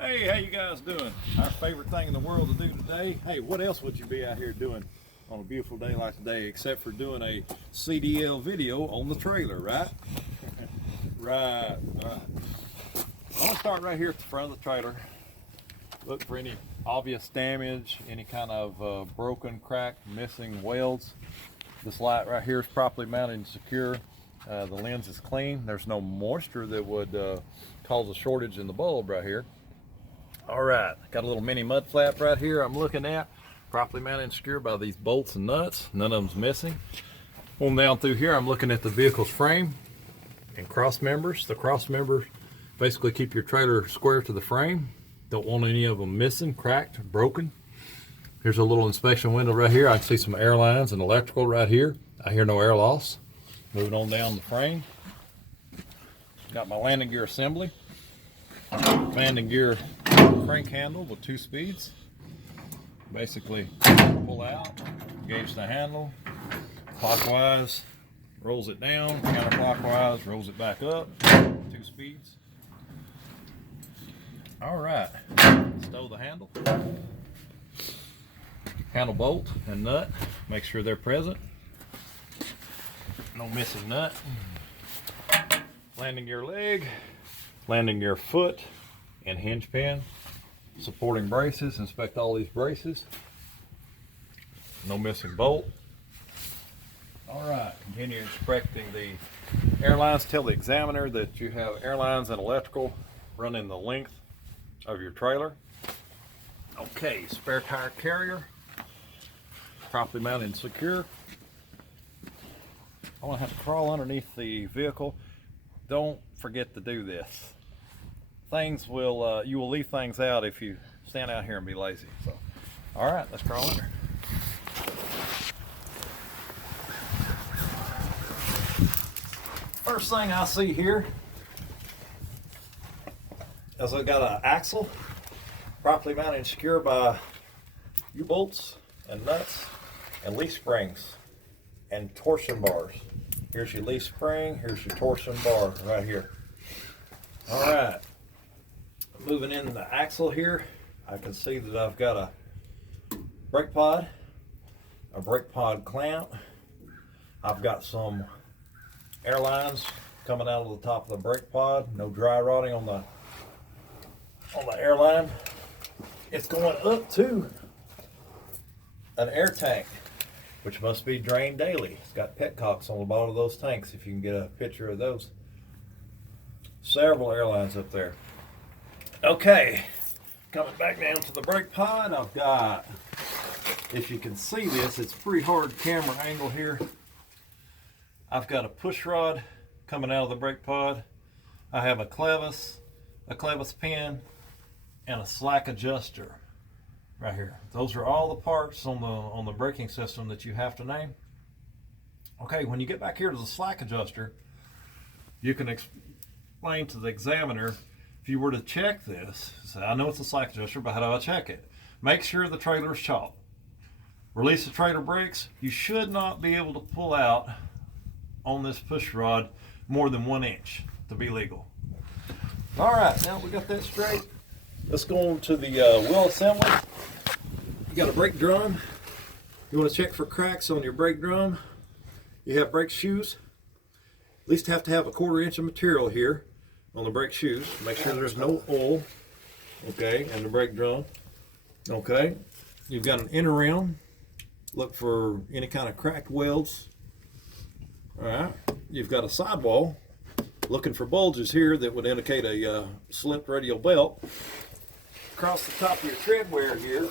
Hey, how you guys doing? Our favorite thing in the world to do today. Hey, what else would you be out here doing on a beautiful day like today except for doing a CDL video on the trailer, right? Right. I'm gonna start right here at the front of the trailer. Look for any obvious damage, any kind of broken, cracked, missing welds. This light right here is properly mounted and secure. The lens is clean. There's no moisture that would cause a shortage in the bulb right here. All right, got a little mini mud flap right here I'm looking at, properly mounted and secured by these bolts and nuts. None of them's missing. On down through here, I'm looking at the vehicle's frame and cross members. The cross members basically keep your trailer square to the frame. Don't want any of them missing, cracked, broken. Here's a little inspection window right here. I can see some air lines and electrical right here. I hear no air loss. Moving on down the frame. Got my landing gear assembly. Landing gear crank handle with 2 speeds. Basically pull out, engage the handle, clockwise, rolls it down, counterclockwise, rolls it back up, 2 speeds. All right, stow the handle. Handle bolt and nut, make sure they're present. No missing nut. Landing gear leg, landing gear foot, and hinge pin. Supporting braces, inspect all these braces. No missing bolt. All right, continue inspecting the airlines. Tell the examiner that you have airlines and electrical running the length of your trailer. Okay, spare tire carrier, properly mounted and secure. I'm gonna have to crawl underneath the vehicle. Don't forget to do this. Things will, you will leave things out if you stand out here and be lazy. So, all right, let's crawl under. First thing I see here is I've got an axle properly mounted and secured by U-bolts and nuts and leaf springs and torsion bars. Here's your leaf spring, here's your torsion bar right here. All right. Moving in the axle here, I can see that I've got a brake pod clamp. I've got some air lines coming out of the top of the brake pod. No dry rotting on the air line. It's going up to an air tank, which must be drained daily. It's got petcocks on the bottom of those tanks, if you can get a picture of those. Several air lines up there. Okay, coming back down to the brake pod, I've got, if you can see this, it's pretty hard camera angle here. I've got a push rod coming out of the brake pod. I have a clevis pin, and a slack adjuster right here. Those are all the parts on the braking system that you have to name. Okay, when you get back here to the slack adjuster, you can explain to the examiner, if you were to check this, say, I know it's a slack adjuster, but how do I check it? Make sure the trailer is taut. Release the trailer brakes. You should not be able to pull out on this push rod more than 1 inch to be legal. All right, now we got that straight. Let's go on to the wheel assembly. You got a brake drum. You want to check for cracks on your brake drum. You have brake shoes. At least have to have a 1/4 inch of material here on the brake shoes. Make sure there's no oil, okay, and the brake drum. Okay, you've got an inner rim. Look for any kind of cracked welds. All right, you've got a sidewall. Looking for bulges here that would indicate a slipped radial belt. Across the top of your tread wear here,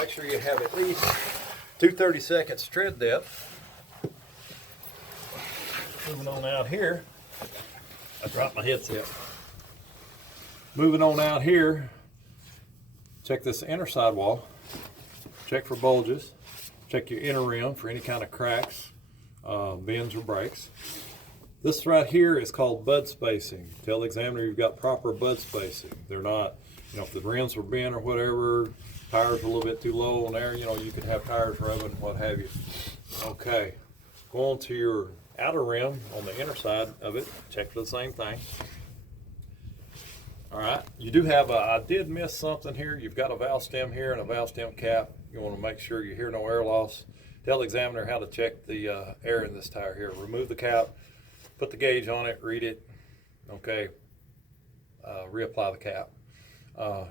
make sure you have at least 2 30-seconds tread depth. Moving on out here, I dropped my headset. Moving on out here, check this inner sidewall. Check for bulges. Check your inner rim for any kind of cracks, bends or breaks. This right here is called bud spacing. Tell the examiner you've got proper bud spacing. They're not, if the rims were bent or whatever, tires were a little bit too low on there, you could have tires rubbing, what have you. Okay, go on to your outer rim on the inner side of it. Check for the same thing. All right, you do have I did miss something here. You've got a valve stem here and a valve stem cap. You want to make sure you hear no air loss. Tell the examiner how to check the air in this tire here. Remove the cap, put the gauge on it, read it, okay, reapply the cap.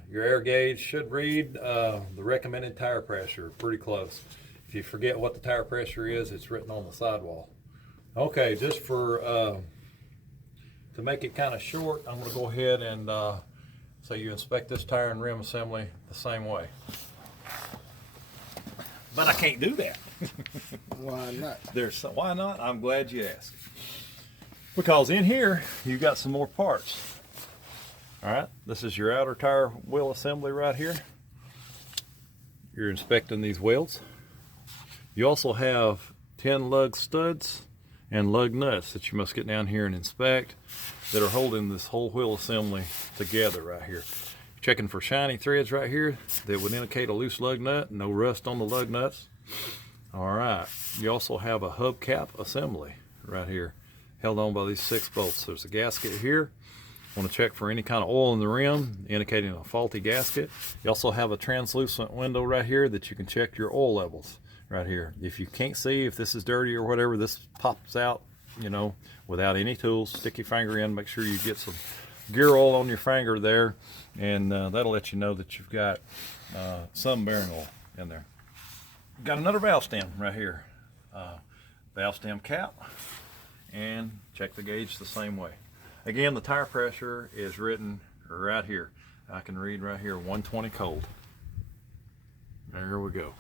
Your air gauge should read the recommended tire pressure, pretty close. If you forget what the tire pressure is, it's written on the sidewall. Okay, just for to make it kind of short, I'm going to go ahead and so you inspect this tire and rim assembly the same way. But I can't do that. Why not? Why not? I'm glad you asked. Because in here, you've got some more parts. All right, this is your outer tire wheel assembly right here. You're inspecting these wheels. You also have 10 lug studs and lug nuts that you must get down here and inspect that are holding this whole wheel assembly together right here. Checking for shiny threads right here that would indicate a loose lug nut, no rust on the lug nuts. All right, you also have a hubcap assembly right here, held on by these 6 bolts. There's a gasket here. Want to check for any kind of oil in the rim, indicating a faulty gasket. You also have a translucent window right here that you can check your oil levels right here. If you can't see if this is dirty or whatever, this pops out, you know, without any tools. Stick your finger in, make sure you get some gear oil on your finger there, and that'll let you know that you've got some bearing oil in there. Got another valve stem right here. Valve stem cap, and check the gauge the same way. Again, the tire pressure is written right here. I can read right here, 120 cold. There we go.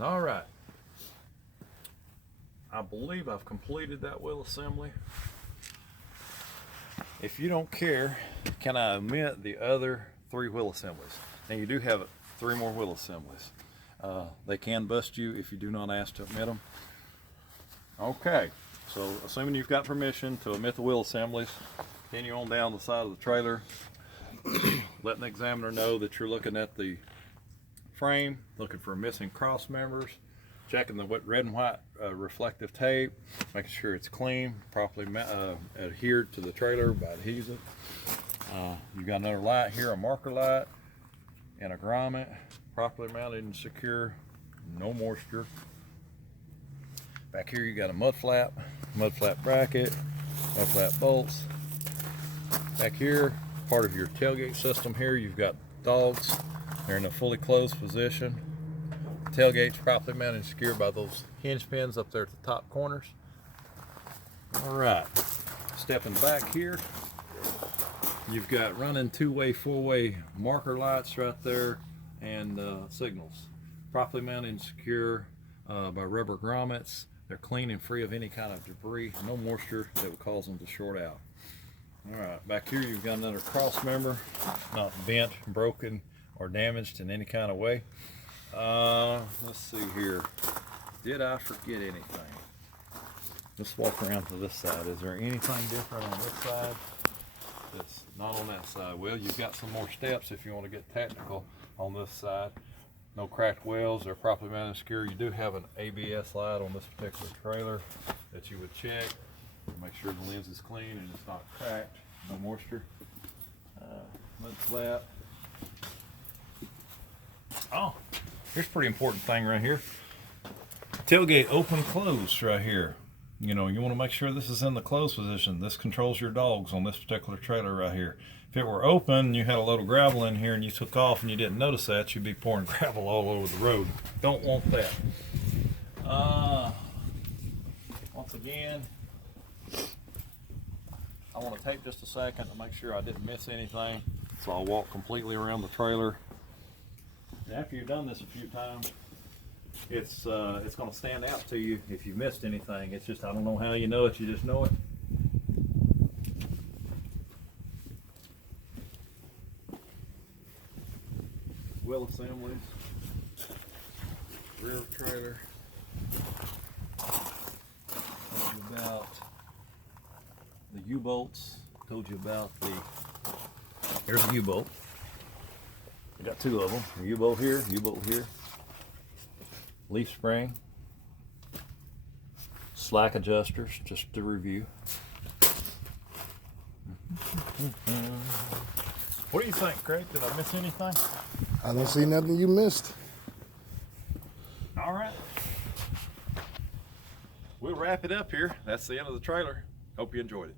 All right. I believe I've completed that wheel assembly. If you don't care, can I omit the other 3 wheel assemblies? Now you do have 3 more wheel assemblies. They can bust you if you do not ask to omit them. Okay, so assuming you've got permission to omit the wheel assemblies, continue on down the side of the trailer, letting the examiner know that you're looking at the frame, looking for missing cross members, checking the red and white reflective tape, making sure it's clean, properly adhered to the trailer by adhesive. You've got another light here, a marker light, and a grommet, properly mounted and secure, no moisture. Back here you got a mud flap bracket, mud flap bolts. Back here, part of your tailgate system here, you've got dogs. They're in a fully closed position. Tailgate's properly mounted and secured by those hinge pins up there at the top corners. All right, stepping back here, you've got running 2-way, 4-way marker lights right there and signals. Properly mounted and secure by rubber grommets. They're clean and free of any kind of debris, no moisture that would cause them to short out. All right, back here you've got another cross member, not bent, broken, or damaged in any kind of way. Let's see here. Did I forget anything? Let's walk around to this side. Is there anything different on this side that's not on that side? Well, you've got some more steps if you want to get technical on this side. No cracked wheels. They're properly mounted and secure. You do have an ABS light on this particular trailer that you would check. Make sure the lens is clean and it's not cracked. No moisture. Mud flap. Oh, here's a pretty important thing right here. Tailgate open closed right here. You know, you want to make sure this is in the closed position. This controls your dogs on this particular trailer right here. If it were open, you had a load of gravel in here and you took off and you didn't notice that, you'd be pouring gravel all over the road. Don't want that. Once again, I want to take just a second to make sure I didn't miss anything. So I'll walk completely around the trailer. And after you've done this a few times, it's going to stand out to you if you missed anything. It's just, I don't know how you know it, you just know it. Wheel assemblies, rear trailer. Told you about the U-bolts. Told you about here's a U-bolt. I got 2 of them. A U-bolt here, U-bolt here. Leaf spring. Slack adjusters, just to review. What do you think, Craig? Did I miss anything? I don't see nothing you missed. All right. We'll wrap it up here. That's the end of the trailer. Hope you enjoyed it.